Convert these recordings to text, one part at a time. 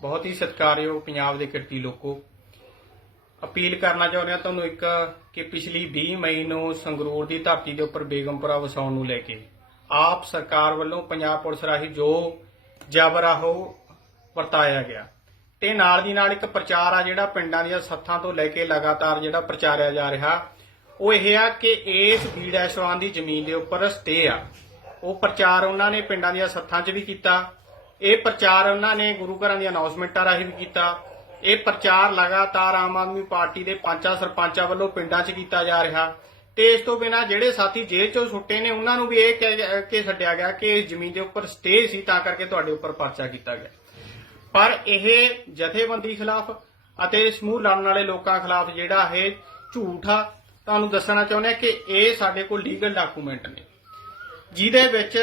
ਬਹੁਤ ਹੀ ਸਤਿਕਾਰਯੋਗ ਪੰਜਾਬ ਦੇ ਕਿਰਤੀ ਲੋਕੋ। ਅਪੀਲ ਕਰਨਾ ਚਾਹੁੰਦੇ ਆ ਤੁਹਾਨੂੰ ਇੱਕ ਕਿ ਪਿਛਲੀ 20 ਮਈ ਨੂੰ ਸੰਗਰੂਰ ਦੀ ਧਰਤੀ ਦੇ ਉੱਪਰ ਬੇਗਮਪੁਰਾ ਵਸਾਉਣ ਨੂੰ ਲੈ ਕੇ ਆਪ ਸਰਕਾਰ ਵੱਲੋਂ ਪੰਜਾਬ ਪੁਲਿਸ ਰਾਹੀਂ ਜੋ ਜਬਰ ਆ ਉਹ ਵਰਤਾਇਆ ਗਿਆ। ਤੇ ਨਾਲ ਦੀ ਨਾਲ ਇੱਕ ਪ੍ਰਚਾਰ ਆ ਜਿਹੜਾ ਪਿੰਡਾਂ ਦੀਆਂ ਸੱਥਾਂ ਤੋਂ ਲੈ ਕੇ ਲਗਾਤਾਰ ਜਿਹੜਾ ਪ੍ਰਚਾਰਿਆ ਜਾ ਰਿਹਾ, ਉਹ ਇਹ ਆ ਕਿ ਇਸ ਬੀੜੈਸ਼ਵਾਨ ਦੀ ਜ਼ਮੀਨ ਦੇ ਉੱਪਰ ਸਟੇ ਆ। ਉਹ ਪ੍ਰਚਾਰ ਉਹਨਾਂ ਨੇ ਪਿੰਡਾਂ ਦੀਆਂ ਸੱਥਾਂ 'ਚ ਵੀ ਕੀਤਾ ਇਹ ਪ੍ਰਚਾਰ ਉਹਨਾਂ ਨੇ ਗੁਰੂ ਘਰਾਂ ਦੀਆਂ ਅਨਾਉਂਸਮੈਂਟਾਂ ਰਾਹੀਂ ਵੀ ਕੀਤਾ। ਇਹ ਪ੍ਰਚਾਰ ਲਗਾਤਾਰ ਆਮ ਆਦਮੀ ਪਾਰਟੀ ਦੇ ਪੰਚਾਂ ਸਰਪੰਚਾਂ ਵੱਲੋਂ ਪਿੰਡਾਂ 'ਚ ਕੀਤਾ ਜਾ ਰਿਹਾ। ਤੇ ਇਸ ਤੋਂ ਬਿਨਾ ਜਿਹੜੇ ਸਾਥੀ ਜੇਲ੍ਹ 'ਚੋਂ ਸੁੱਟੇ ਨੇ, ਉਹਨਾਂ ਨੂੰ ਵੀ ਇਹ ਕਹਿ ਕੇ ਛੱਡਿਆ ਗਿਆ ਕਿ ਇਸ ਜ਼ਮੀਨ ਦੇ ਉੱਪਰ ਸਟੇ ਸੀ, ਤਾਂ ਕਰਕੇ ਤੁਹਾਡੇ ਉੱਪਰ ਪਰਚਾ ਕੀਤਾ ਗਿਆ। ਪਰ ਇਹ ਜਥੇਬੰਦੀ ਖਿਲਾਫ ਅਤੇ ਸਮੂਹ ਲੜਨ ਵਾਲੇ ਲੋਕਾਂ ਖਿਲਾਫ ਜਿਹੜਾ ਇਹ ਝੂਠ ਆ, ਤੁਹਾਨੂੰ ਦੱਸਣਾ ਚਾਹੁੰਦੇ ਆ ਕਿ ਇਹ ਸਾਡੇ ਕੋਲ ਲੀਗਲ ਡਾਕੂਮੈਂਟ ਨੇ। ਜਿਹਦੇ ਵਿੱਚ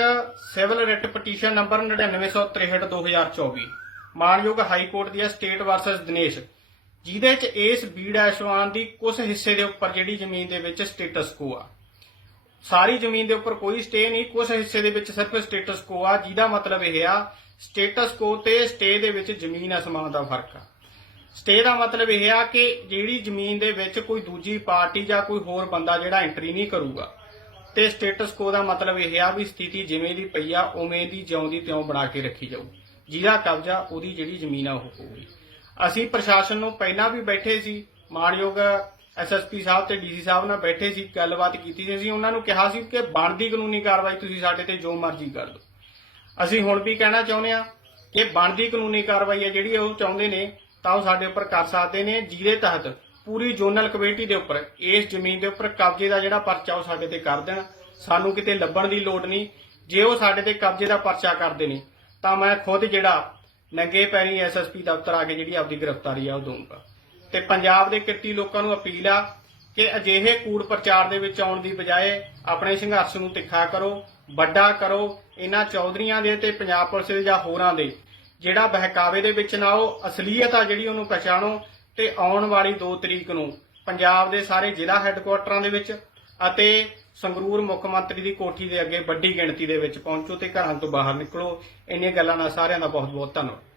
ਸਿਵਲ ਰਿਟ ਪਟੀਸ਼ਨ ਨੰਬਰ 9963/2024 ਮਾਨਯੋਗ ਹਾਈ ਕੋਰਟ ਦੀ ਸਟੇਟ ਵਰਸਸ ਦਿਨੇਸ਼। ਜਿਹਦੇ ਵਿੱਚ ਇਸ ਬੀੜ ਐਸ਼ਵਾਨ ਦੀ ਕੁਝ ਹਿੱਸੇ ਦੇ ਉੱਪਰ ਜਿਹੜੀ ਜ਼ਮੀਨ ਦੇ ਵਿੱਚ ਸਟੇਟਸ ਕੋ ਆ। ਸਾਰੀ ਜ਼ਮੀਨ ਦੇ ਉੱਪਰ ਕੋਈ ਸਟੇ ਨਹੀਂ ਕੁਝ ਹਿੱਸੇ ਦੇ ਵਿੱਚ ਸਿਰਫ ਸਟੇਟਸ ਕੋ ਆ, ਜਿਹਦਾ ਮਤਲਬ ਇਹ ਆ ਸਟੇਟਸ ਕੋ ਤੇ ਸਟੇ ਦੇ ਵਿੱਚ ਜ਼ਮੀਨ ਅਸਮਾਨ ਦਾ ਫ਼ਰਕ ਆ। ਸਟੇ ਦਾ ਮਤਲਬ ਇਹ ਆ ਕਿ ਜਿਹੜੀ ਜ਼ਮੀਨ ਦੇ ਵਿੱਚ ਕੋਈ ਦੂਜੀ ਪਾਰਟੀ ਜਾਂ ਕੋਈ ਹੋਰ ਬੰਦਾ ਜਿਹੜਾ ਐਂਟਰੀ ਨਹੀਂ ਕਰੂਗਾ। ਤੇ ਸਟੇਟਸ ਕੋ ਦਾ ਮਤਲਬ ਇਹ ਆ ਵੀ ਸਥਿਤੀ ਜਿਵੇਂ ਦੀ ਪਈ ਆ, ਉਵੇਂ ਦੀ ਜਿਉਂ ਤਿਉਂ ਬਣਾ ਕੇ ਰੱਖੀ ਜਾਊ। ਜਿਹਦਾ ਕਬਜ਼ਾ ਉਹਦੀ ਜਿਹੜੀ ਜ਼ਮੀਨ ਆ, ਉਹ ਹੋਊਗੀ। ਅਸੀਂ ਪ੍ਰਸ਼ਾਸਨ ਨੂੰ ਪਹਿਲਾਂ ਵੀ ਬੈਠੇ ਸੀ, ਮਾਣਯੋਗ ਐਸਐਸਪੀ ਸਾਹਿਬ ਤੇ ਡੀਸੀ ਸਾਹਿਬ ਨਾਲ ਬੈਠੇ ਸੀ, ਗੱਲਬਾਤ ਕੀਤੀ ਸੀ। ਅਸੀਂ ਉਹਨਾਂ ਨੂੰ ਕਿਹਾ ਸੀ ਕਿ ਬਣਦੀ ਕਾਨੂੰਨੀ ਕਾਰਵਾਈ ਤੁਸੀਂ ਸਾਡੇ ਤੇ ਜੋ ਮਰਜ਼ੀ ਕਰ ਦਿਓ। ਅਸੀਂ ਹੁਣ ਵੀ ਕਹਿਣਾ ਚਾਹੁੰਦੇ ਆ ਕਿ ਬਣਦੀ ਕਾਨੂੰਨੀ ਕਾਰਵਾਈ ਹੈ ਜਿਹੜੀ ਉਹ ਚਾਹੁੰਦੇ ਨੇ, ਤਾਂ ਉਹ ਸਾਡੇ ਉੱਪਰ ਕਰ ਸਕਦੇ ਨੇ। ਜਿਹਦੇ ਤਹਿਤ ਪੂਰੀ ਜ਼ੋਨਲ ਕਮੇਟੀ ਦੇ ਉੱਪਰ, ਇਸ ਜ਼ਮੀਨ ਦੇ ਉੱਪਰ ਕਬਜ਼ੇ ਦਾ ਜਿਹੜਾ ਪਰਚਾ ਉਹ ਸਾਡੇ ਤੇ ਕਰ ਦੇਣ। ਸਾਨੂੰ ਕਿਤੇ ਲੱਭਣ ਦੀ ਲੋੜ ਨਹੀਂ। ਜੇ ਉਹ ਸਾਡੇ ਤੇ ਕਬਜ਼ੇ ਦਾ ਪਰਚਾ ਕਰਦੇ ਨੇ, ਤਾਂ ਮੈਂ ਖੁਦ ਜਿਹੜਾ ਨੰਗੇ ਪੈਰੀ ਐਸਐਸਪੀ ਦਫ਼ਤਰ ਆ ਕੇ ਜਿਹੜੀ ਆਪਦੀ ਗ੍ਰਿਫਤਾਰੀ ਆ ਉਹ ਦਊਂਗਾ। ਤੇ ਪੰਜਾਬ ਦੇ ਕਿਰਤੀ ਲੋਕਾਂ ਨੂੰ ਅਪੀਲ ਆ ਕਿ ਅਜਿਹੇ ਕੂੜ ਪ੍ਰਚਾਰ ਦੇ ਵਿੱਚ ਆਉਣ ਦੀ ਬਜਾਏ ਆਪਣੇ ਸੰਘਰਸ਼ ਨੂੰ ਤਿੱਖਾ ਕਰੋ, ਵੱਡਾ ਕਰੋ। ਇਹਨਾਂ ਚੌਧਰੀਆਂ ਦੇ ਤੇ ਪੰਜਾਬ ਪੁਲਿਸ ਦੇ ਜਾਂ ਹੋਰਾਂ ਦੇ, ਜਿਹੜਾ ਬਹਿਕਾਵੇ ਦੇ ਵਿੱਚ ਨਾ ਉਹ ਅਸਲੀਅਤ ਆ ਜਿਹੜੀ ਉਹਨੂੰ ਪਛਾਣੋ। ਤੇ ਆਉਣ ਵਾਲੀ 2 ਤਰੀਕ ਨੂੰ ਪੰਜਾਬ ਦੇ ਸਾਰੇ ਜ਼ਿਲ੍ਹਾ ਹੈੱਡਕੁਆਟਰਾਂ ਦੇ ਵਿੱਚ ਅਤੇ ਸੰਗਰੂਰ ਮੁੱਖ ਮੰਤਰੀ ਦੀ ਕੋਠੀ ਦੇ ਅੱਗੇ ਵੱਡੀ ਗਿਣਤੀ ਦੇ ਵਿੱਚ ਪਹੁੰਚੋ ਤੇ ਘਰਾਂ ਤੋਂ ਬਾਹਰ ਨਿਕਲੋ। ਇੰਨੀਆਂ ਗੱਲਾਂ ਨਾਲ ਸਾਰਿਆਂ ਦਾ ਬਹੁਤ ਬਹੁਤ ਧੰਨਵਾਦ।